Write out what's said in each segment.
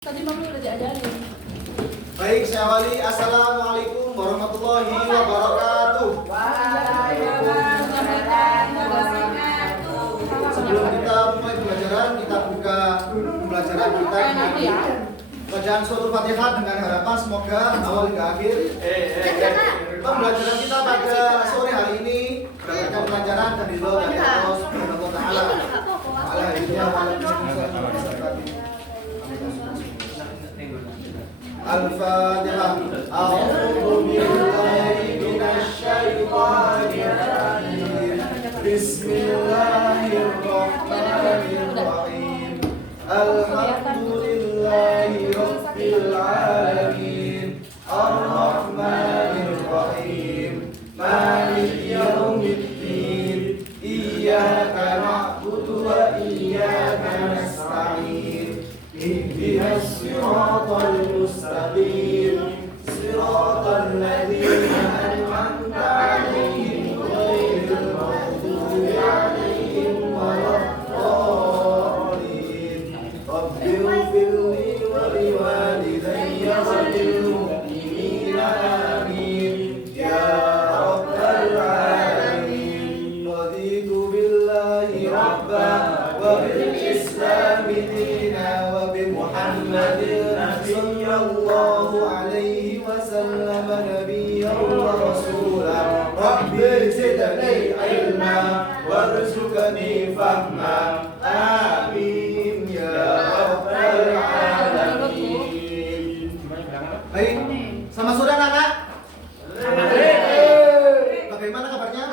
Tadi mami udah diajarin. Baik, saya awali. Assalamualaikum warahmatullahi wabarakatuh. Sebelum kita mulai pembelajaran, kita buka pembelajaran kita dengan bacaan surat Al-Fatihah dengan harapan semoga awal hingga akhir. Pembelajaran kita pada sore hari ini berdasarkan pelajaran dan ridho dari Allah Subhanahu wa taala. Al-Fatihah. A'udzu billahi minasy syaithanir rajim. Bismillahirrahmanirrahim. Alhamdulillahi rabbil alamin. Ar-Rahmanir Rahim. Maliki yaumiddin. Iyyaka na'budu wa iyyaka nasta'in. اهدنا الصراط المستقيم صراط الذين أنعمت عليهم غير المغضوب عليهم ولا الضالين رب اغفر لي ولوالدي وللمؤمنين آمين يا رب العالمين رضيت بالله ربا وبالإسلام دينا محمد صلى الله عليه وسلم نبيا ورسولا رب زدني علما وارزقني فهما آمين يا رب العالمين. Baik, selamat sore anak-anak. Bagaimana kabarnya?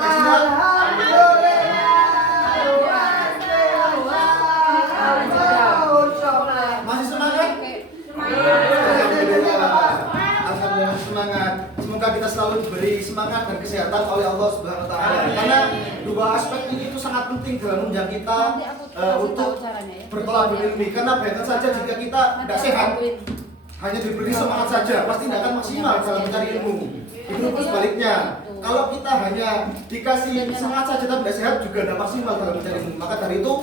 Alhamdulillah semangat. Semoga kita selalu diberi semangat dan kesehatan oleh Allah Subhanahu wa taala. Karena dua aspek ini itu sangat penting dalam menunjang kita untuk bertolak ilmi. Karena bayangkan saja jika kita tidak sehat, hanya diberi semangat saja, pasti tidak akan maksimal dalam mencari ilmu. Itu pun sebaliknya. Kalau kita hanya dikasih semangat saja tapi tidak sehat juga tidak maksimal dalam mencari ilmu. Maka dari itu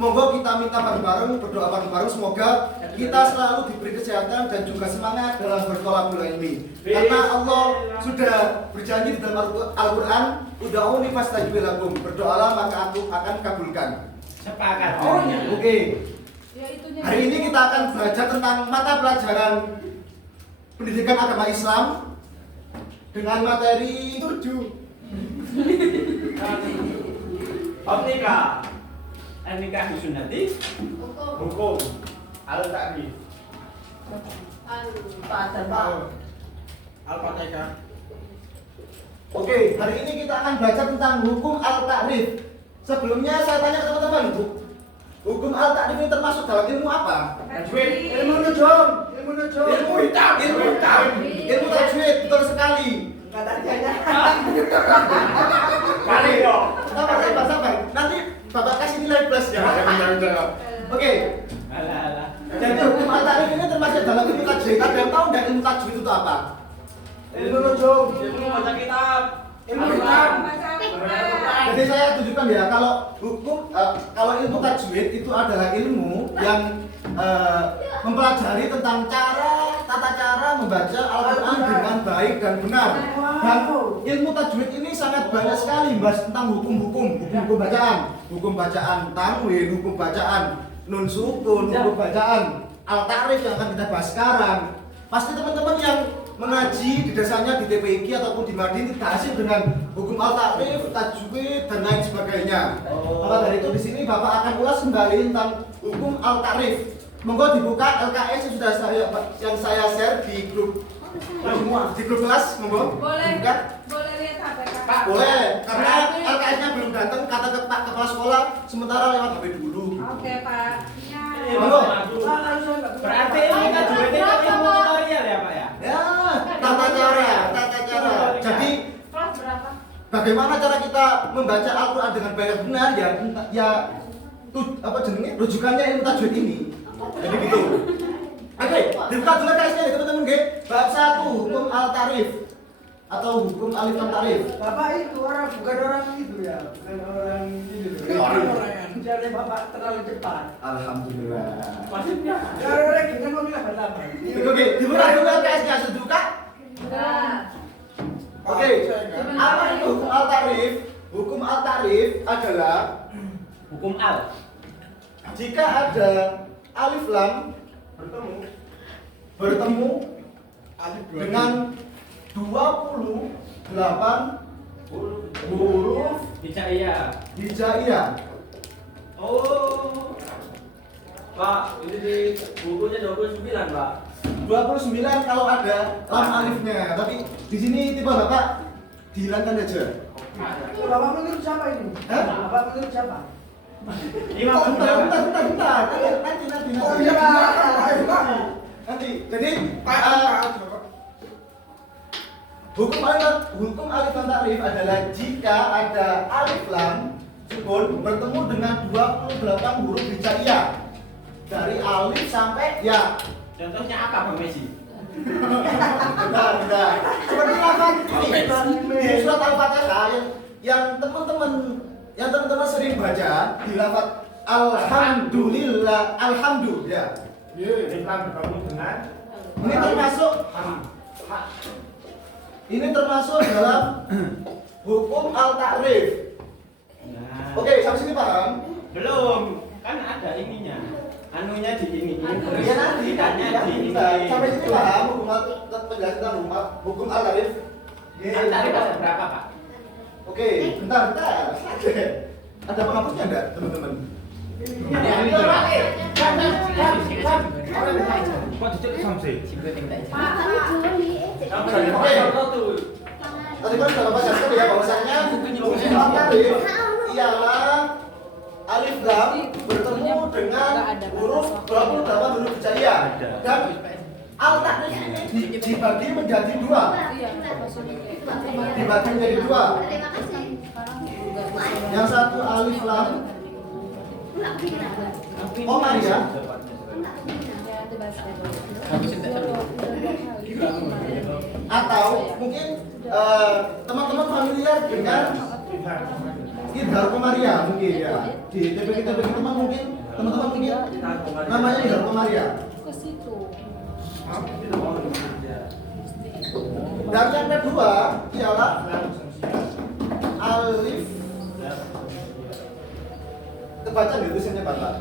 monggo kita minta bareng-bareng, berdoa bareng-bareng semoga kita selalu diberi kesehatan dan juga semangat dalam bertolakul ilmi. Karena Allah sudah berjanji di dalam Al-Qur'an, "Ud'uuni fastajib lakum." Berdoalah maka aku akan kabulkan. Sepakat. Oke. Hari ini kita akan belajar tentang mata pelajaran pendidikan agama Islam dengan materi 7. Optika. Nikah disunnati. Hukum. Al-Ta'rif. Al-Fatihah. Oke, hari ini kita akan belajar tentang hukum al-ta'rif. Sebelumnya saya tanya ke teman-teman, hukum al-ta'rif ini termasuk dalam ilmu apa? Tajwid. Ilmu nujum. Ilmu hitam. Ilmu tajwid, betul sekali. Kali dong. Sabar. Nanti Bapak kasih nilai plus ya. Oke. Alah. Jadi hukum al-ta'rif ini termasuk dalam ilmu tajwid. Ada yang tahu enggak ilmu tajwid itu apa? Ilmu nujum. Ilmu baca kitab. Ilmu hitam. Jadi saya tunjukkan ya, kalau kalau ilmu tajwid itu adalah ilmu yang mempelajari tentang tata cara membaca Al-Quran dengan baik dan benar. Dan ilmu tajwid ini sangat banyak sekali membahas tentang hukum bacaan tanwin, hukum bacaan nun sukun, hukum bacaan al-ta'rif yang akan kita bahas sekarang. Pasti teman-teman yang mengaji di dasarnya di TPIQ ataupun di Madin tidak asing dengan hukum al-ta'rif, tajwid dan lain sebagainya. Maka dari itu di sini Bapak akan ulas kembali tentang hukum al-ta'rif. Monggo dibuka LKS yang saya share di grup kelas, monggo. Boleh Dibuka. lihat HP Pak, boleh, karena LKS-nya belum datang, kata ke Pak kepala sekolah sementara lewat HP dulu. Oke, Pak. Monggo. Berarti ini tajwid itu ilmu tutorial ya, Pak ya? Ya, tata cara. Jadi Kelas berapa? bagaimana cara kita membaca Al-Quran dengan baik dan benar rujukannya ilmu tajwid ini. Jadi gitu. Oke, dibuka dulu guysnya ya teman-teman nggih. Bab 1 hukum al-ta'rif atau hukum alif lam ta'rif. Bapak itu bukan orang itu ya, bukan orang itu. Ujarnya Bapak terlalu cepat. Alhamdulillah. Maksudnya, ya kita mau bilang apa? Oke, dibuka dulu PS-nya sejuta. Oke, apa itu hukum al-tarif? Hukum al-tarif adalah Hukum al. jika ada alif lam bertemu dengan 28 huruf Hijaiyah. hijaiyah. Oh. Pak, ini di bukunya 29, Pak. 29 kalau ada lam alifnya, tapi di sini tipe Bapak dihilangkan aja. Bapak menurut siapa ini? Hah? Bapak menurut siapa? Imam Oh, bentar. Oh iya, Pak. Nanti. Jadi hukum alif lam ta'rif adalah jika ada alif lam sukun bertemu dengan 28 huruf hijaiyah dari alif sampai ya. Contohnya apa, Bang Messi? Bentar. Seperti lafaz di surat Al-Fatihah yang teman-teman sering baca di lafaz alhamdulillah, alhamdulillah. Islam bertemu dengan Ini termasuk dalam hukum al-ta'rif. Nah. Oke, sampai sini paham? Belum, kan ada ininya. Anunya di ini. Ya nanti di ini. sampai sini paham penjelasan tentang hukum al-ta'rif. Al-ta'rif ada berapa, Pak? Oke, bentar. Ada penghapusnya enggak, teman-teman? Kok dicek sampai? Tadi kan sudah Bapak jelaskan ya bahwasanya hukum al-ta'rif ialah alif lam bertemu dengan huruf 28 huruf hijaiyah dan al-ta'rif ini dibagi menjadi dua. Dibagi menjadi dua. Yang satu alif lam Komariah atau mungkin teman-teman familiar dengan Idhar Komariah mungkin ya. Di TPK teman mungkin teman-teman mungkin namanya Idhar Komariah. Dan yang kedua ialah alif. Kebaca nggak tulisannya Bapak?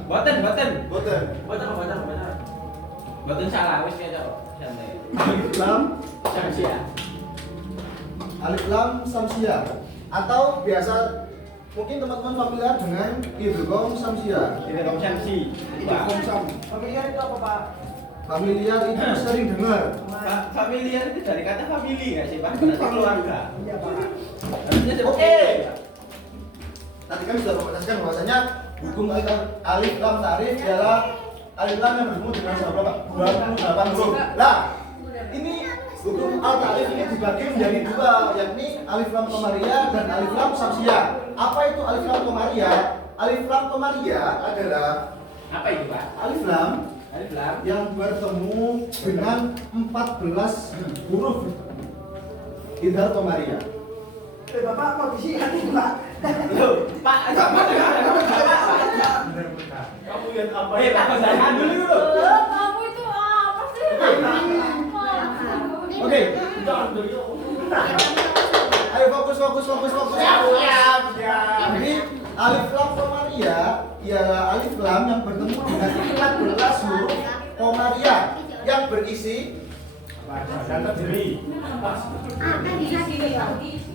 Boten salah, wis kaya kok. Santai. Alif lam Samsia. Alif lam samsiah atau biasa mungkin teman-teman familiar dengan idgham samsiah. Ini kamu Samsi. Idgham sam. Familiar itu apa, Pak? Familiar itu sering dengar. Familiar itu dari kata family nggak sih, Pak? Berarti keluarga. Iya, Pak. Artinya seperti Oke. itu, Pak. Tadi kan sudah Bapak jelaskan bahwasanya hukum alif lam ta'rif ialah alif lam yang bertemu dengan berapa? 28 huruf. Lah, ini hukum al-ta'rif ini dibagi menjadi dua, yakni alif lam komariah dan alif lam samsiah. Apa itu alif lam komariah? Alif lam komariah adalah Apa itu, Pak? alif lam Alif lam. yang bertemu dengan 14 huruf idhar komariah. Bapak mau bisikan ini, Pak. Loh, Pak, sama dengan kamu lihat apa? Pak, bacakan dulu. Kamu itu apa sih? Oke. Jangan dulu. Ayo fokus. Siap. Jadi alif lam komariah ialah alif lam yang bertemu dengan 14 huruf komariah yang berisi Dan terdiri.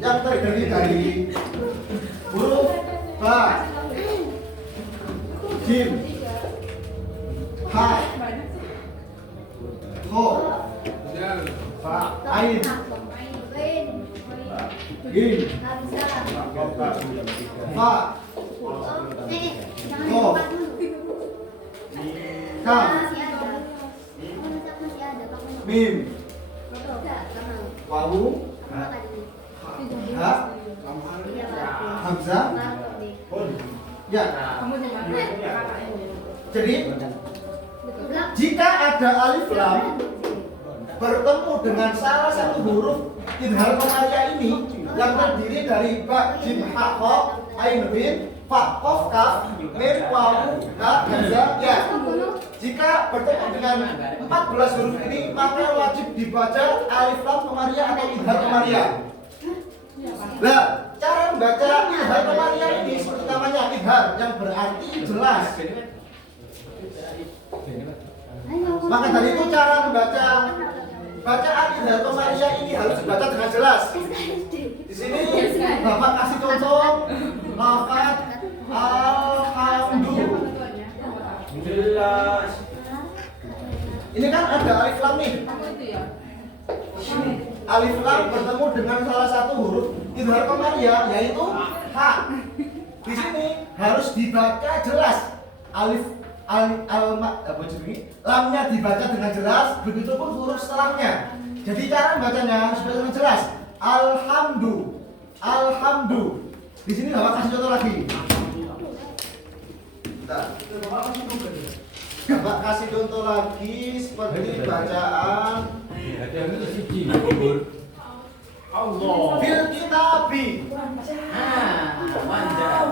yang terdiri dari huruf ba, jim, ha, ho, fa, ain, gim, fa, ho, kam, mim, wawu, ha, hamzah, ya. Jadi jika ada alif lam bertemu dengan salah satu huruf idhar komariah ini yang terdiri dari ba, jim, ha, kha, ain, mim, fa, kof, kaf, mim, wawu, kaf, hamza, ya. Jika bertemu dengan 14 huruf ini, maka wajib dibaca alif lam komariah atau idhar komariah. Nah, cara membaca idhar komariah ini seperti namanya idhar, yang berarti jelas. Maka dari itu cara membaca bacaan idhar komariah ini harus dibaca dengan jelas. Di sini Bapak kasih contoh lafaz alhamdulillah. Jelas. Ini kan ada alif lam nih. Alif lam bertemu dengan salah satu huruf idhar komariah yaitu ha. Di sini harus dibaca jelas. Lamnya dibaca dengan jelas, begitupun huruf setelahnya. Jadi cara membacanya supaya dengan jelas. Alhamdu. Di sini Bapak kasih contoh lagi. Bapak kasih contoh lagi seperti bacaan Allah. fil kitabi. Mantap.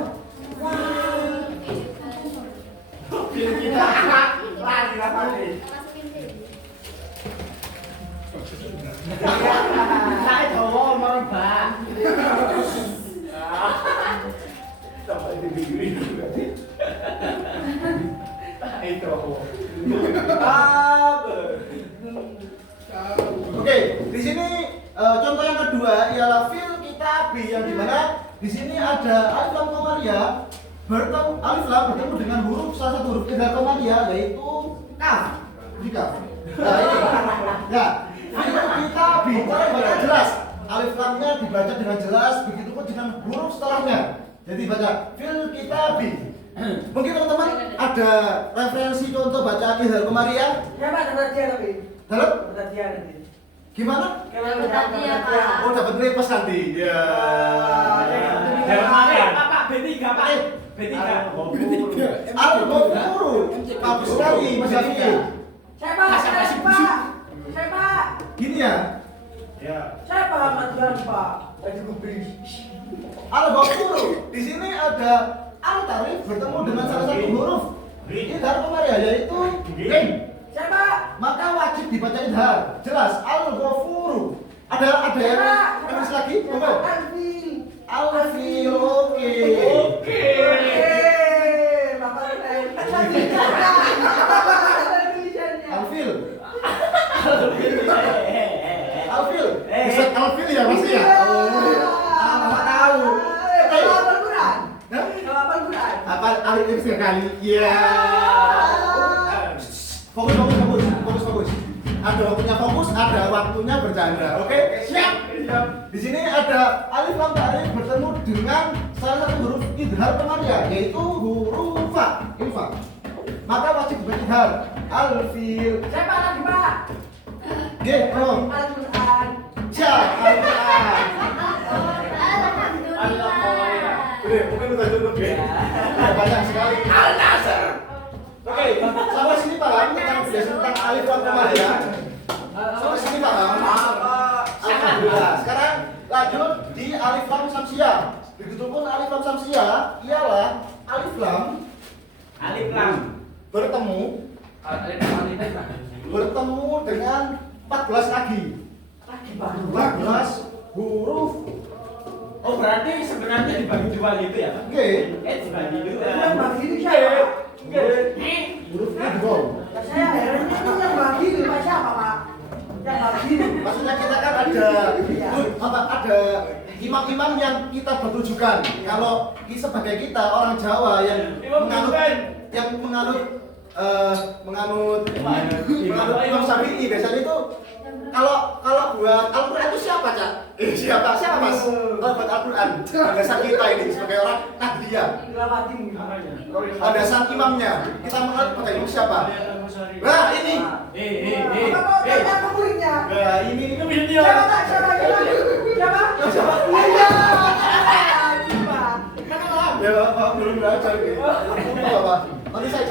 Kita lagi. Saya tahu merebak. Oke, di sini contoh yang kedua ialah fil kitabi yang dimana di sini ada alif lam komariah alif lam bertemu dengan salah satu huruf idhar komariah yaitu kaf. Jika nah ini ya fil kitabi cara baca jelas, alif lamnya dibaca dengan jelas, begitupun dengan huruf setelahnya. Jadi baca fil kitabi. Mungkin teman-teman ada referensi contoh bacaan idhar komariah? Ya Pak, terhati tapi. Dalam Terhati nanti. gimana? Berarti ya, Pak. Oh, dapat nilai pas nanti. Ya. Dalam mana? Pak B3, Pak. B3. Al-Ghafuru. Bagus sekali Mas Afif. Saya Pak, saya Pak. Gini ya. Saya Pak Ahmad Jan Pak. Lagi kubis. Al-Ghafuru. Di sini ada al-tarif bertemu dengan salah satu huruf idhar komariah yaitu rin. Saya Pak. Maka wajib dibaca idhar. Jelas Al-Ghafuru. Ada yang referensi lagi? Monggo. Alfil. Alfil. Oke. Bapak Alfil. Alfil. Bisa Alfil ya pasti ya. Bapak tahu. Kalau Al-Quran. Hah? Kalau Al-Quran. Apa alif ini sekali? Iya. Fokus. Ada waktunya fokus, ada waktunya bercanda. Oke? Siap. Di sini ada alif lam ta'rif bertemu dengan salah satu huruf idhar komariah yaitu huruf fa. Ini fa. Maka wajib beridhar. Alfil. Saya Pak lagi Pak. Oke, bro. Al-Quran. Siap. Al-Quran. Alhamdulillah. Mungkin udah cukup ya. Banyak sekali. Al-Nasr. Oke, sampai sini paham tentang penjelasan tentang alif lam komariah. Sampai sini paham. Alhamdulillah. Sekarang lanjut di alif lam samsiah. Begitupun alif lam samsiah ialah alif lam bertemu dengan 14 lagi. Lagi Pak. 14 huruf. Oh, berarti sebenarnya dibagi dua gitu ya, Pak? Oke. Dibagi dua. Yang bagi itu siapa? Huruf idgham. Saya herannya itu yang bagi itu Pak siapa Pak? Yang bagi itu. Maksudnya kita kan ada imam-imam yang kita bertujukan. Kalau sebagai kita orang Jawa yang menganut Imam Syafi'i biasanya itu kalau buat Al-Quran itu siapa, Cak? Siapa Mas? Kalau buat Al-Quran dasar kita ini sebagai orang Nahdliyah. Dasar imamnya kita menganut pada imam siapa? Nah ini. Apa muridnya? Nah ini video. Siapa? Iya. Ya Bapak belum belajar gitu. Bapak. Nanti saya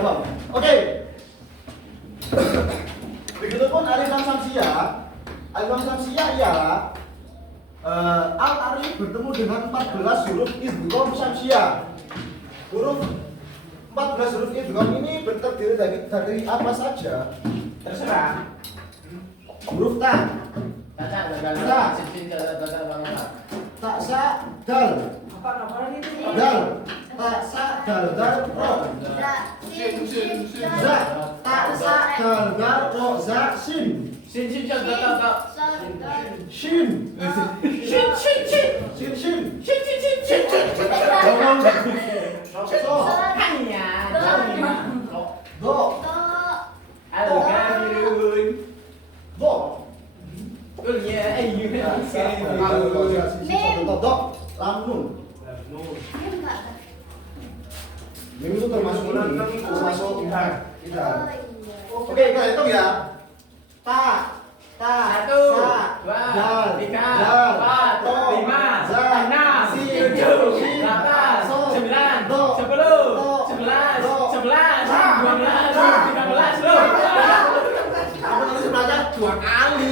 jawab. Oke. Begitupun alif lam samsiah. Alif lam samsiah ialah Al-Arif bertemu dengan 14 huruf idgham syamsiah. Huruf 14 huruf idgham ini terdiri dari apa saja? Terserah. Huruf ta, ta sa dal, Apa namanya itu? dal, ta sa dal ro, za, ta sa dal ro za sin, Sin shin, Ngomong so, hanya do, Al-Kafirun. do. Qul ya ayyuhal Contoh do, lam nun. Mim itu termasuk ini, termasuk tidak. Oke, kita hitung ya. Ta, Satu, dua, tiga, empat, lima, enam, tujuh, delapan, sembilan, 10, 11, 12, 13, loh. Aku nulis sebelahnya 2 kali.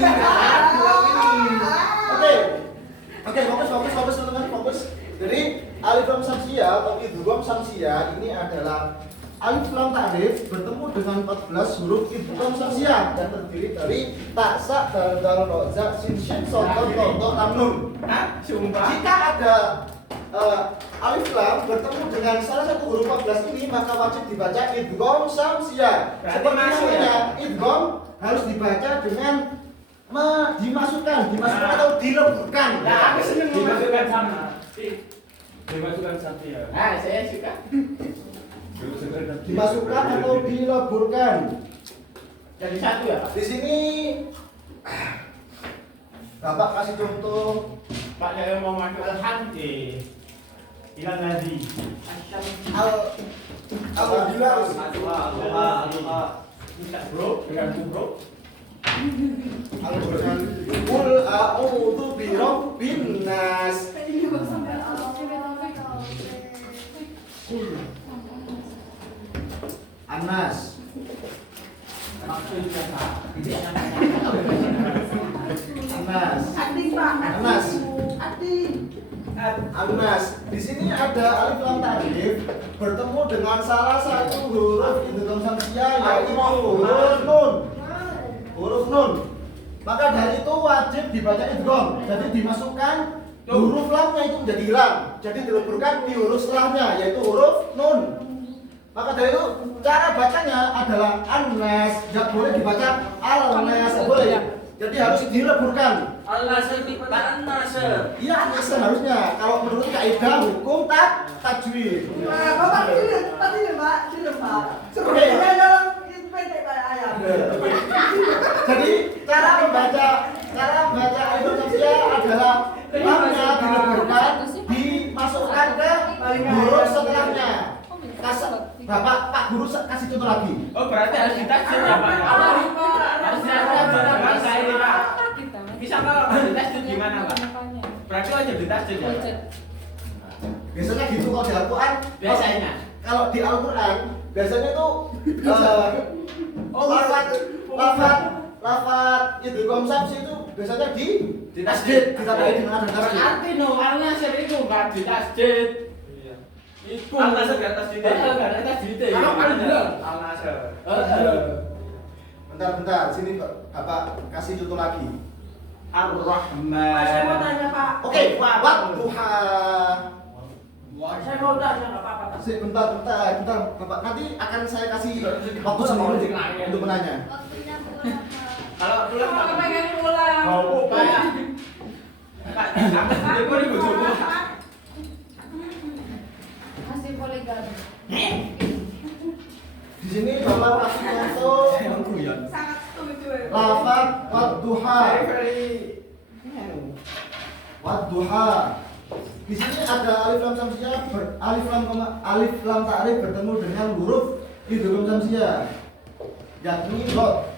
Oke, fokus teman-teman, fokus. Jadi alif lam samsiah atau idgham samsiah ini adalah alif lam ta'rif bertemu dengan 14 huruf idgham samsiah dan terdiri dari ta, sa, dal, ro, za, sin, shin, sod, do, lam, nun. Hah? Sumpah. Jika ada alif lam bertemu dengan salah satu huruf 14 ini maka wajib dibaca idgham samsiah. Berarti Seperti masuk namanya, ya? idgham harus dibaca dengan dimasukkan atau dileburkan. Nah, aku seneng memasukkan sama. Dimasukkan satu ya. Ah, saya suka. Dimasukkan atau dileburkan. Jadi satu ya, Pak. Di sini Bapak kasih contoh. Pak yang mau masuk alhamdi. Hilang lagi. Alhamdulillah. Bisa bro, dengan bro. Al-Quran. Qul a'udzu birabbin nas. Anas. Maksudnya Pak. Anas. Adi Pak. Anas. Adi. Anas. Di sini ada alif lam ta'rif bertemu dengan salah satu huruf idgham samsiah yaitu huruf nun. Huruf nun. Maka dari itu wajib dibaca idgham. Jadi dimasukkan huruf lamnya itu menjadi lam. Jadi dileburkan di huruf setelahnya yaitu huruf nun. Maka dari itu cara bacanya adalah anas, tidak boleh dibaca al-nas, boleh. Jadi harus dileburkan. Al-Nasr di An-Nasr. Iya, anas harusnya. Kalau menurut kaidah hukum tajwid. Nah, Bapak tadi Pak, Pak. Oke. Sebenarnya dalam pendek kayak ayam. Jadi cara membaca alif lam samsiah adalah lamnya dileburkan, dimasukkan ke huruf setelahnya. Pak guru kasih contoh lagi. Oh, berarti harus ditasjid ya, Pak. Harus ditasjid dengan saya ini, Pak. Bisa kalau ditasjid gimana, Pak? Berarti wajib ditasjid ya, Pak? Biasanya gitu kalau di Al-Quran. Biasanya. Kalau di Al-Quran biasanya itu lafaz idgham samsiah itu biasanya di tasjid, ditandai dengan ada tasjid. Berarti no, al-nasr itu enggak ditasjid. Itu Al-Nasr di atas dite. Enggak ada tasjid. Kalau al-Nasr. Al-Nasr. Bentar, sini Bapak kasih contoh lagi. Ar-Rahman. Saya mau tanya Pak. Oke, wadduha. Saya mau tanya nggak apa-apa. Pak. Bentar, Bapak. Nanti akan saya kasih waktu sendiri untuk menanya. Kalau pulang Kalau pengen pulang. mau Pak ya. Pak, sampai di mana bojoku? Masih poligami. Di sini Bapak kasih contoh Sangat setuju. lafaz wadduha. Very Wadduha. Di sini ada alif lam samsiah, alif lam ta'rif bertemu dengan huruf idgham samsiah, yakni dot.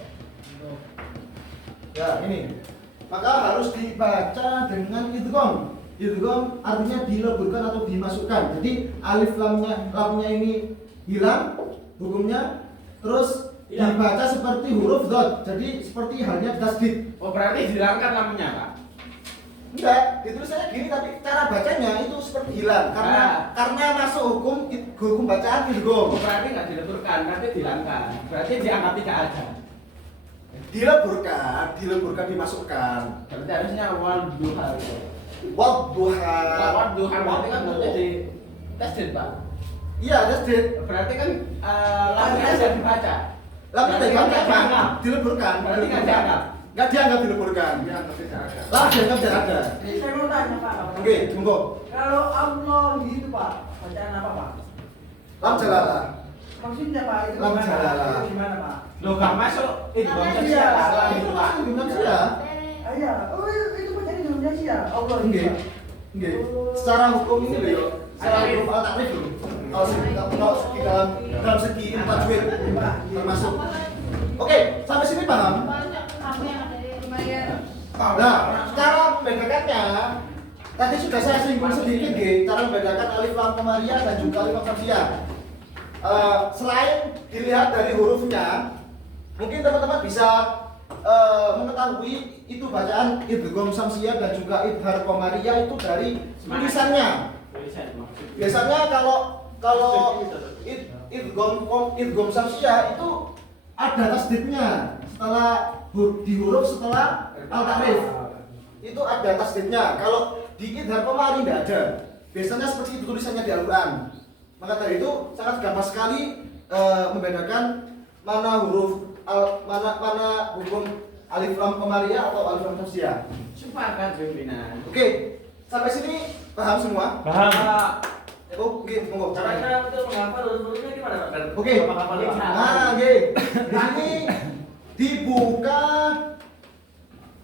Ya, ini. Maka harus dibaca dengan idgham. Idgham artinya dileburkan atau dimasukkan. Jadi alif lamnya ini hilang hukumnya, terus dibaca seperti huruf dot. Jadi seperti halnya tasdid. Oh, berarti dihilangkan lamanya, Pak. Enggak, ditulisannya gini tapi cara bacanya itu seperti hilang karena masuk hukum bacaan idgham. Berarti nggak dileburkan, berarti dihilangkan. Berarti dianggap tidak ada. Dileburkan dimasukkan. Berarti harusnya wal duha itu. Wadduha. Wal duha berarti kan jadi tasdid, Pak. Iya, tasdid. Berarti kan lamnya sudah dibaca. Lam tidak dianggap, dileburkan. Berarti nggak dianggap. Nggak dianggap dileburkan. Lam dianggap tidak ada. Saya mau tanya Pak. Oke, monggo. Kalau Allah gitu Pak, bacaan apa Pak? Lam jalalah. Maksudnya Pak itu Lam gimana? jalalah. Itu gimana Pak? Lo nggak masuk itu Iya. itu Pak. Indonesia. Ah, iya. Oh itu bacaan Indonesia. Allah gitu Nggih. Pak. Nggih. Secara hukum ini loh, ya. Secara hukum al-takrif loh. Kalau di dalam segi tajwid termasuk. Oke, sampai sini paham? Nah, cara membedakannya tadi sudah saya singgung sedikit nggih, cara membedakan alif lam komariah dan juga alif lam samsiah. Selain dilihat dari hurufnya, mungkin teman-teman bisa mengetahui itu bacaan idgham samsiah dan juga idhar komariah itu dari tulisannya. Biasanya kalau idgham samsiah itu ada tasdidnya setelah di huruf setelah al-takrif. Itu ada tasdidnya. Kalau di idhar komariah tidak ada. Biasanya seperti itu tulisannya di Al-Qur'an. Maka dari itu sangat gampang sekali membedakan mana mana hukum alif lam komariah atau alif lam samsiah. Sepakat pimpinan. Oke, sampai sini paham semua? Paham. Oke, monggo. Cara untuk menghafal huruf-hurufnya gimana, Pak? Oke. Menghafal huruf. Nah, oke. Di sini dibuka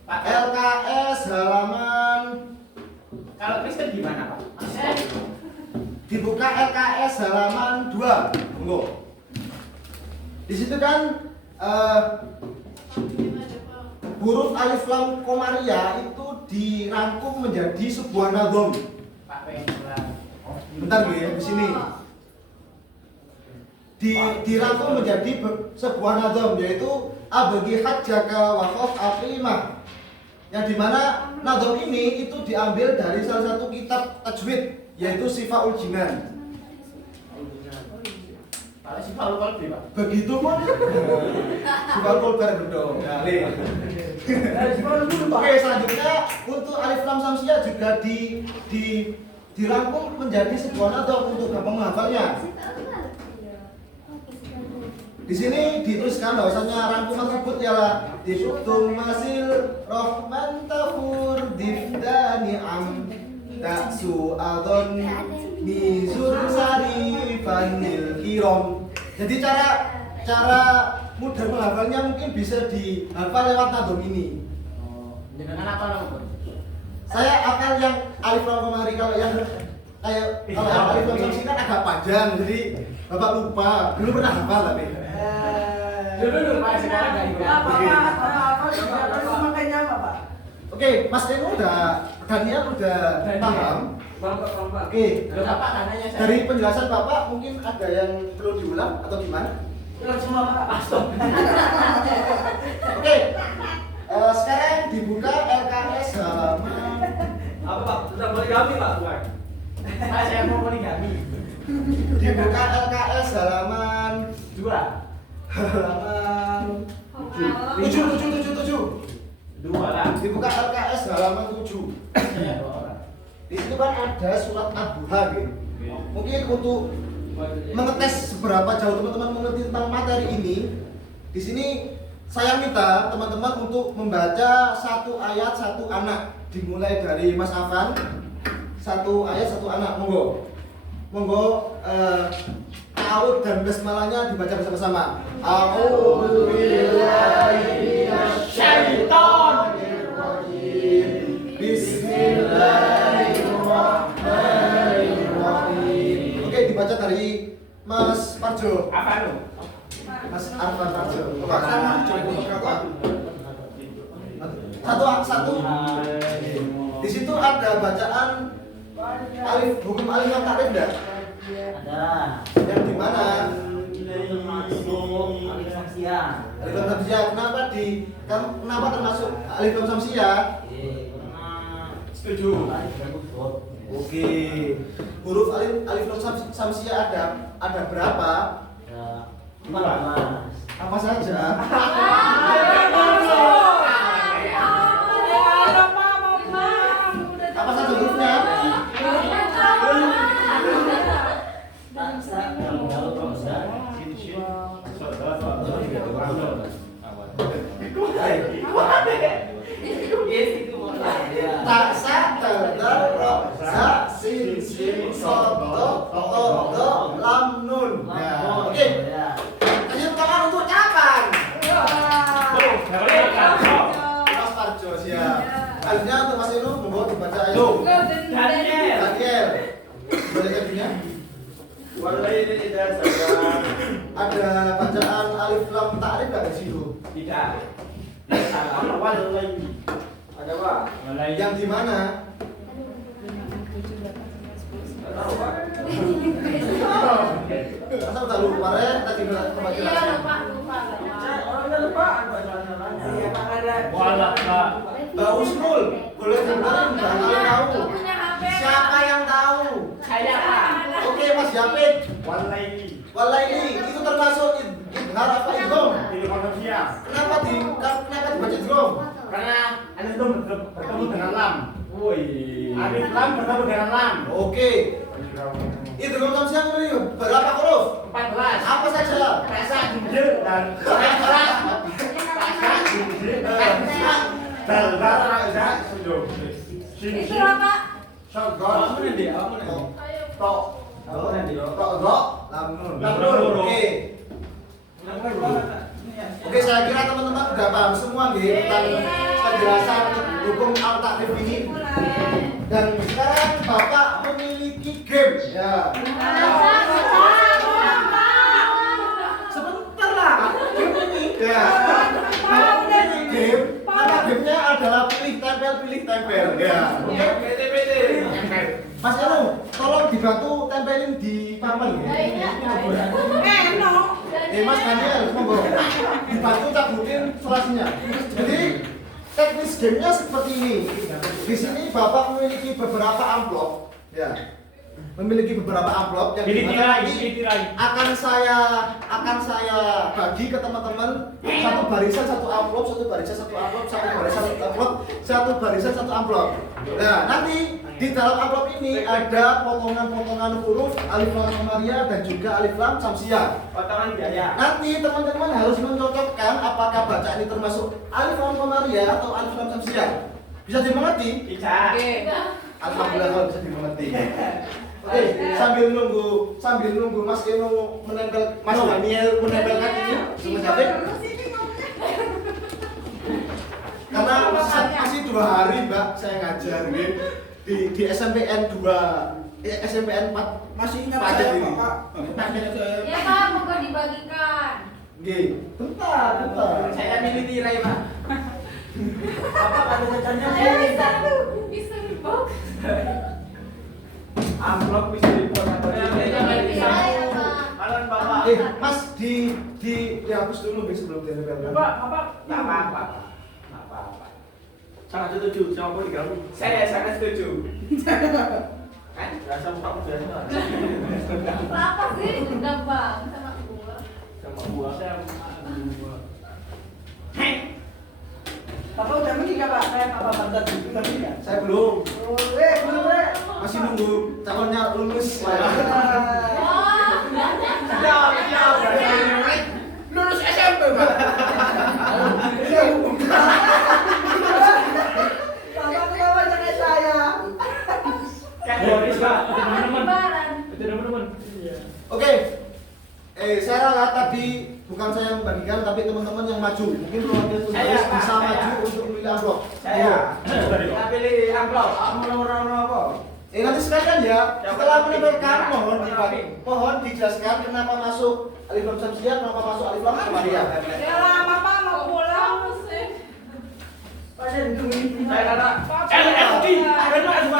LKS halaman. Kalau Kristen gimana, Pak? Dibuka LKS halaman 2. Monggo. Di situ kan huruf alif lam komariah itu dirangkum menjadi sebuah nadhom. Pak Penggelam. Bentar gue ya, di sini. Dirangkum menjadi sebuah nadhom, yaitu abagi hajjaka wa khaf aqimah. Yang dimana nadhom ini itu diambil dari salah satu kitab tajwid, yaitu Sifaul Jinan. Kalau si Paul Kolbi, Pak. Begitu pun Sifaul Barbedong. Oke, selanjutnya untuk alif lam samsiah juga dirangkum menjadi sebuah nadhom untuk gampang menghafalnya. Di sini dituliskan bahwasanya rangkuman tersebut ialah diftum masil rohman tafur difdani am daksu adon mizur sari fanil kirom. Jadi cara mudah menghafalnya mungkin bisa dihafal lewat nadhom ini. Dengan apa namanya? Saya akan yang alif lam komariah, kalau yang kalau alif lam samsiah kan agak panjang, jadi Bapak lupa, belum pernah hafal tapi. Dulu Pak, sekarang nggak ingat. Makanya apa Pak? Oke, Mas Eno Daniel udah paham. Bang. Oke, Bapak tanyanya saya. dari penjelasan Bapak mungkin ada yang perlu diulang atau gimana? Semua Pak. Oke, sekarang dibuka LKS halaman. Apa, Pak? Tentang poligami, Pak? Bukan. Pak, saya mau poligami. Dibuka LKS halaman 2. halaman 7. 2 lah. Dibuka LKS halaman 7. Saya 2 orang. Di situ kan ada surat Ad-Duha gitu. Mungkin untuk mengetes seberapa jauh teman-teman mengerti tentang materi ini, di sini saya minta teman-teman untuk membaca satu ayat satu anak, dimulai dari Mas Afan. Satu ayat satu anak, monggo ta'awud dan basmalahnya dibaca bersama-sama. A'udzu billahi minasyaitonir rajim. Bismillahirrahmanirrahim. Oke, dibaca dari Mas Parjo. Apa lu? Mas Arfan Parjo. Satu. Di situ ada bacaan hukum alif lam takrif enggak? Ada. Yang di mana? Termasuk alif samsiah. Alif lam samsiah. Kenapa termasuk alif lam samsiah? Karena Setuju. Oke. Huruf alif lam samsia ada berapa? Ya, 14. Apa saja? Apa saja hurufnya? Tak sa dal ro za sin so do lam nun. Ya, oke. Tanya pertama untuk ucapan. Mas Parjo siap. Akhirnya untuk Mas Inu membawa dibaca ayo. Daniel. Boleh jadinya? Ada bacaan alif lam ta'rif enggak di situ? Tidak. Salah. Ada Pak? Yang di mana? Tahu Pak? Masa udah lupa ya tadi pembaca. Orangnya lupaan bacaannya. Iya, Pak ada. Mbak Usnul, boleh dengerin nggak kalau tahu? Siapa yang tahu? Saya Pak. Oke Mas Yapit. Walaili itu termasuk idhar apa idgham? Kenapa dibaca idgham? Karena alif itu bertemu dengan lam. Woi. Alif lam bertemu dengan lam. Oke. Idgham tamsiah ini berapa huruf? 14. Apa saja? Rasa jujur dan rasa jujur dan rasa sujud. Itu apa? Syagor. Kamu nanti, kamu nanti. Tok. Tahu nanti. Tok do lam nun. Lam nun. Oke. Oke, saya kira teman-teman sudah paham semua nih tentang penjelasan hukum al-takrif ini. Dan sekarang Bapak memiliki game. Ya. Sebentar lah. Game ini. Ya. Game. Nama gamenya adalah pilih tempel. Ya. Oke. Mas Anu, tolong dibantu tempelin di papan ya. Mas Daniel, monggo. Dibantu cabutin selasinya. Jadi teknis gamenya seperti ini. Di sini Bapak memiliki beberapa amplop, ya. Memiliki beberapa amplop yang nanti akan saya bagi ke teman-teman satu barisan satu amplop, satu barisan satu amplop, satu barisan satu amplop, satu barisan satu amplop. Nah, nanti di dalam amplop ini ada potongan-potongan huruf alif lam komariah dan juga alif lam samsiah. Potongan biaya. Nanti teman-teman harus mencocokkan apakah bacaan ini termasuk alif lam komariah atau alif lam samsiah. Bisa dimengerti? Bisa. Alhamdulillah kalau bisa dimengerti. Oke, sambil nunggu Mas Eno menempel, Mas Daniel menempel kakinya sama Japit. Karena masih 2 hari Mbak saya ngajar di SMPN 2, SMPN 4 Masih ingat Pak saya, ini. Pak? Ya Pak, moga dibagikan. Nggih, bentar. Saya milih tirai Pak. Apa ada bacanya? Bisa dibawa. Amplop bisa dibuat atau Ya Pak. Kalian Bapak. Mas dihapus dulu sebelum ditempel. Bapak, nggak apa-apa. Nggak apa-apa. Sangat setuju, sama pun digabung. Saya sangat setuju. Kan? Rasa muka biasa. Apa sih? Gampang sama gua. Sama buah. Bapak udah menikah, Pak? Saya apa bantat itu tadi ya? Saya belum. Belum, Bre. Masih nunggu calonnya lulus. Oh, Lulus SMP Pak. Bapak ketawa jangan saya. Kan Boris Pak. lebaran. Teman-teman. Oke. Saya ralat tadi bukan saya yang membagikan tapi teman-teman yang maju. Mungkin perwakilan tulis Saya, Pak. bisa Saya. maju untuk memilih amplop. Saya. Kita pilih amplop. Nomor apa? Nanti sekalian ya. Setelah menempelkan Rapi. mohon dijelaskan kenapa masuk alif lam samsiah, kenapa masuk alif lam komariah. Ya lah, Bapak mau pulang. Pada ditungguin. Saya kata LFD. Benar FD.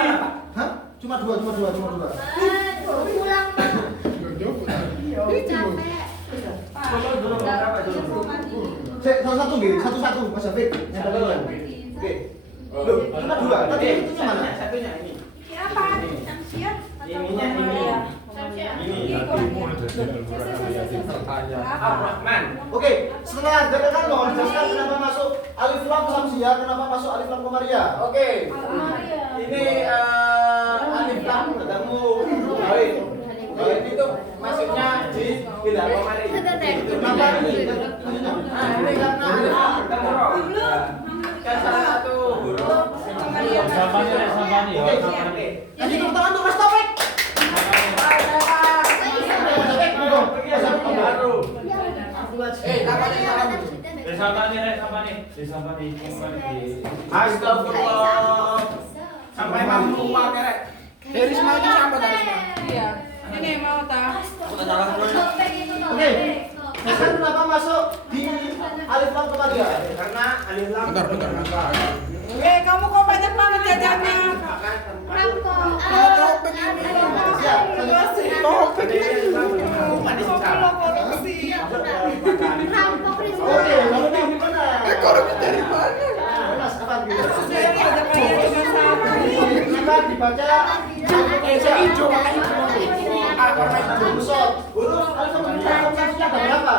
Hah? Cuma dua. Pulang Pak. Capek. Dulu berapa dulu? Satu-satu nggih, satu-satu Mas Hafid. Oke. Loh, cuma dua. Tadi itunya mana? Alif Lam Samsia, kenapa masuk Alif Lam Komaria? Oke. Ini alif lam ketemu baik. Baik itu masuknya di bila komari. Kenapa ini? Nah, ini karena alif lam ketemu ro. Kan salah satu huruf Sampai ya. Kasih tepuk tangan untuk Mas Taufik. baru. Takutnya salah. Astagfirullah. Sampai kamu lupa kerek. Risma itu siapa tadi? Iya. Ini mau tak? Oke. Hasan kenapa masuk di Alif Lam Komaria? Karena alif lam. Bentar. Kamu kok banyak banget jajannya? Oke, lalu nih gimana? Ekonomi dari mana? Mas, apa gitu? Jadi ada kayak cuma satu. Kita dibaca Hijau. Busot. Huruf Alif Lam Samsia ada berapa?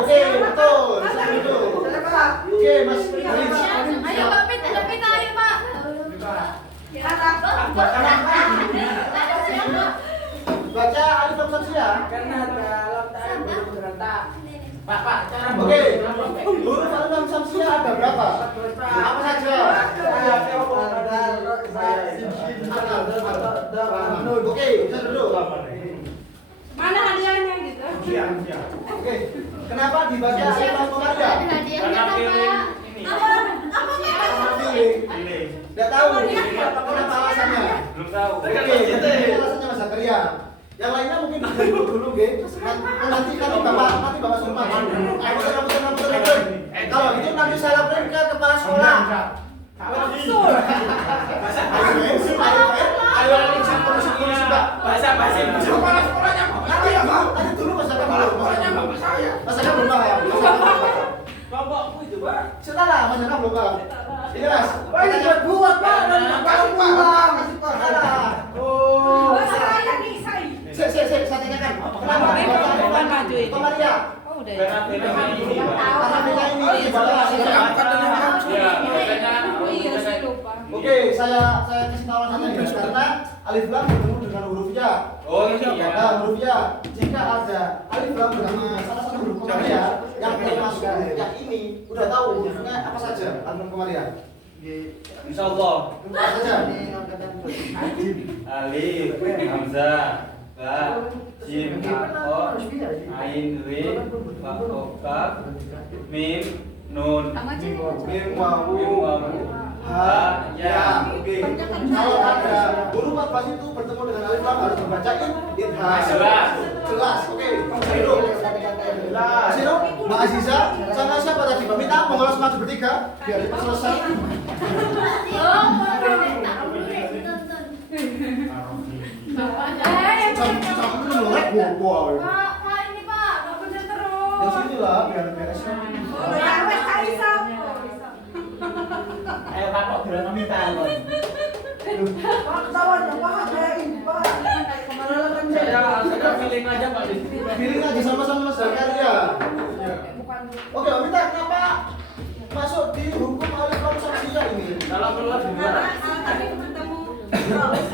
Oke, betul. Itu. Oke, Mas Haris. Ayo Pak Pit, ada pita ayo Pak. Baca Alif Lam Samsia. Karena dalam tadi huruf berantak. Pak, cara Oke. Huruf Alif Lam Samsia ada berapa? Apa saja? Oke, bisa dulu. Mana hadiahnya gitu? Oke. Kenapa dibaca Alif Lam Komaria? Karena feeling ini. Feeling. Enggak tahu. Kenapa alasannya? Belum tahu. Oke, itu alasannya Mas Zakaria. Yang lainnya mungkin dulu, nggih. Nanti Bapak suruh makan. Kalau itu nanti saya laporin ke kepala sekolah. Ayo lihat polisi, Mbak. Bahasa Inggris. Kepala sekolahnya Pak. Nanti dulu Mas Zakaria belum. Mas Zakaria belum paham. Kelompokku itu, Pak. Setelah Mas Zakaria belum paham. Ini Mas. buat Pak. Kasih pulang. Salah. Oh. Saya nih, saya. Saya tanyakan. Kenapa? Bukan maju ini. Komaria. Oh, udah. Karena feeling ini, Pak. Karena beda ini dibaca Ya, makanya Oh iya, saya lupa. Oke, saya kasih tahu alasannya ya. Karena alif lam bertemu dengan huruf ya. Oh, ini ya. Nah, huruf ya. Jika ada alif lam bersama salah satu huruf komaria yang termasuk yang ini, udah tahu hurufnya apa saja alif komaria. Insyaallah. Apa saja? Alif, hamzah, ba, jim, ha, ain, rin, fa, kaf, mim, nun, Mim, wawu, wawu, ha, ya. Oke. Kalau ada huruf 14 itu bertemu dengan alif lam harus dibaca idhar. Jelas. Jelas. Oke. Itu. Sino, Mbak Aziza, sama siapa tadi? Mbak Mita, mau ngolos maju bertiga biar cepat selesai. Kamu nolak wow. Pak, ini Pak, nggak bener terus. Yang sini lah biar beres. Ayo Pak, kok bilang minta loh. Saya feeling aja Pak. Pilih aja sama-sama Mas Zakaria. Oke, Mbak Mita, kenapa masuk di hukum alif lam samsia ini? Kalau keluar gimana?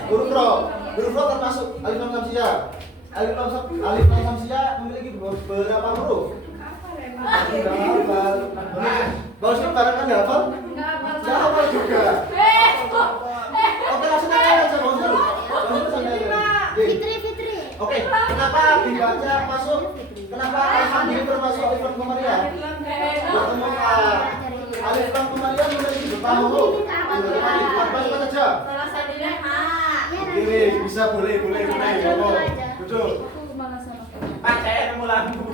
Huruf ro termasuk alif lam samsia. Alif lam samsia memiliki beberapa huruf. Bagus kan barang kan hafal? Enggak hafal juga. Oke, langsung aja Bosir. Fitri. Oke, kenapa dibaca masuk? Kenapa alhamdulillah termasuk alif lam komaria? Bertemu alif lam komaria memiliki beberapa huruf. Apa saja? Salah satunya H. Oke, bisa boleh. Betul. Pak, saya nemu lampu.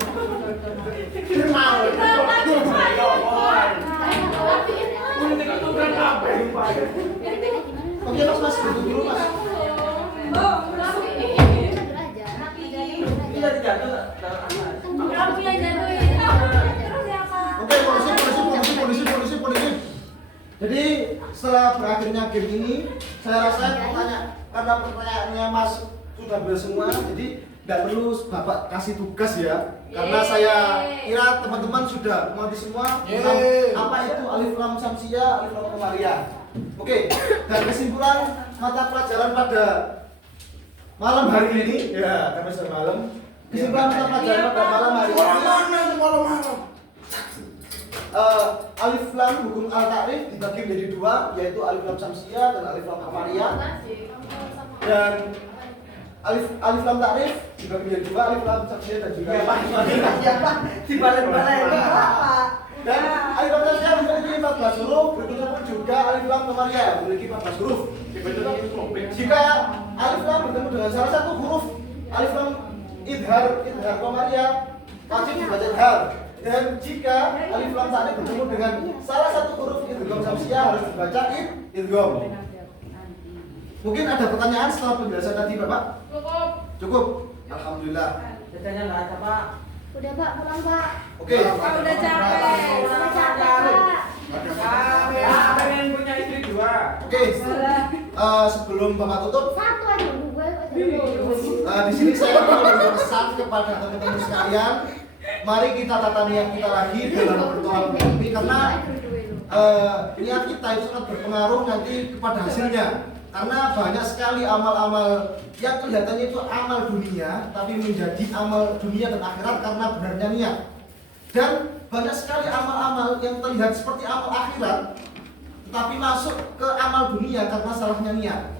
Mau. Oke, Mas, duduk dulu, Mas. Bisa dijatuh. Lampunya jatuhin. Terus ya Pak. Oke, polisi. Jadi setelah berakhirnya game ini, saya rasa karena pertanyaannya Mas sudah beres semua, jadi nggak perlu Bapak kasih tugas ya. Karena saya kira teman-teman sudah mengerti semua tentang apa itu alif lam samsia, alif lam qamariyah. Oke, dan kesimpulan mata pelajaran pada malam hari ini, ya karena sudah malam. Kesimpulan mata pelajaran pada malam hari ini. Malam. Alif lam hukum al-ta'rif dibagi menjadi dua, yaitu alif lam samsia dan alif lam qamariyah. Dan alif lam ta'rif dibagi menjadi dua, alif lam samsia dan juga Siapa? Dibalik-balik apa? dan alif lam samsia memiliki 14 huruf, begitupun juga alif lam qamariyah memiliki 14 huruf. Jika alif lam bertemu dengan salah satu huruf alif lam idhar qamariyah, wajib dibaca idhar. Dan jika alif lam ta'rif bertemu dengan salah satu huruf idgham samsiah harus dibaca idgham. Mungkin ada pertanyaan setelah penjelasan tadi, Bapak? Cukup. Alhamdulillah. Biasanya nggak ada, Pak. Udah Pak, pulang Pak. Oke. Pak udah capek. Udah capek Pak. pengen punya istri dua. Oke. Sebelum Bapak tutup, Satu aja gue aja. di sini saya mau berpesan kepada teman-teman sekalian. Mari kita tata niat kita lagi dalam bertolak ini karena niat kita itu sangat berpengaruh nanti kepada hasilnya. Karena banyak sekali amal-amal yang kelihatannya itu amal dunia, tapi menjadi amal dunia dan akhirat karena benarnya niat. Dan banyak sekali amal-amal yang terlihat seperti amal akhirat, tetapi masuk ke amal dunia karena salahnya niat.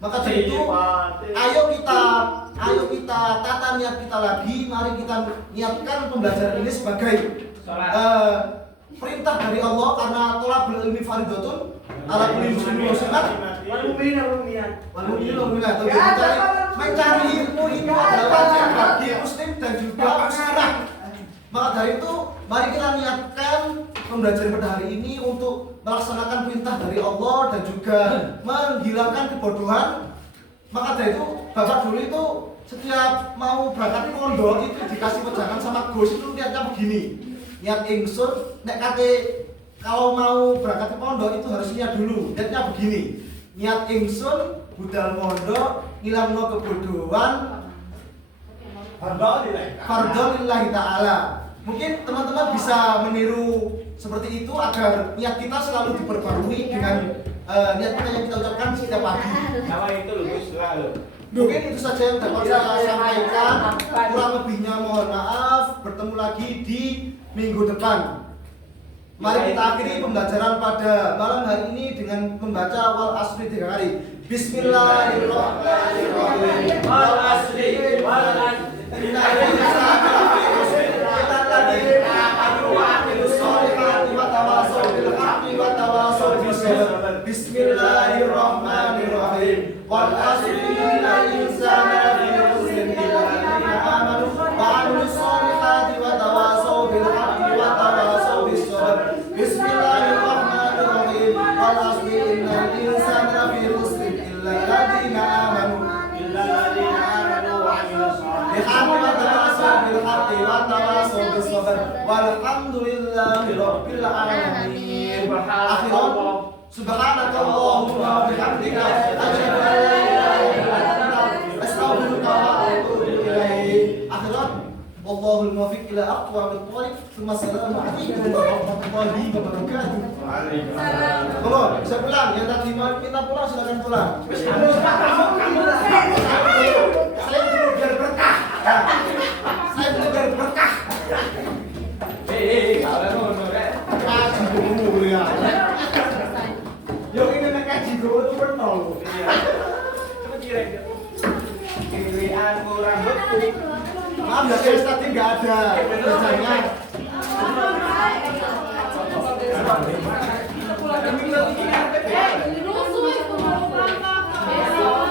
Maka dari itu, ayo kita tata niat kita lagi. Mari kita niatkan pembelajaran ini sebagai perintah dari Allah, karena thalabul ilmi fardhatun ala kulli muslimin muslimat wal mu'minat. Mencari ilmu itu adalah wajib bagi muslim dan juga muslimah. Maka dari itu, mari kita niatkan pembelajaran pada hari ini untuk melaksanakan perintah dari Allah dan juga menghilangkan kebodohan. Maka dari itu, Bapak dulu itu setiap mau berangkat pondok itu dikasih pejangan sama Gus itu niatnya begini. Niat ingsun, nek kate kalau mau berangkat ke pondok itu harus niat dulu. Niatnya begini. Niat ingsun budal pondok ngilangno kebodohan fardhu lillahi ta'ala. Mungkin teman-teman bisa meniru seperti itu agar niat kita selalu diperbarui dengan niat kita yang kita ucapkan setiap pagi. Nama itu Gus selalu. Mungkin itu saja yang dapat saya sampaikan. Kurang lebihnya mohon maaf. Bertemu lagi di minggu depan. Mari kita akhiri pembelajaran pada malam hari ini dengan membaca wal asri 3 kali. Bismillahirrahmanirrahim. Wal asri wal asri. Bismillahirrahmanirrahim. Wal asri innal insana lafi khusr illa alladziina aamanu wa 'amilus shalihati wa tawashaw bil haqqi wa tawashaw bis sabr. Bismillahirrahmanirrahim. Wal asri innal insana lafi khusr illa alladziina aamanu wa 'amilus shalihati wa tawashaw bil haqqi wa tawashaw bis sabr. Walhamdulillahi rabbil alamin. Akhiran subhanakallahumma wa bihamdika asyhadu an la ilaha illa anta astaghfiruka wa atubu ilaik. Akhirat wallahul muwaffiq ila aqwamit thoriq. Assalamu alaikum warahmatullahi wabarakatuh. Waalaikumsalam. Kalau bisa pulang, yang tadi mau minta pulang silakan pulang. Saya dulu biar berkah. Saya dulu biar berkah. Kalau ngono rek. Kaji dulu ya. Yo ini nek kaji dulu itu pentol. Coba direk. Kirian kurang betul. Maaf ya guys, tadi nggak ada kerjanya. Rusuh itu mau berangkat. Besok.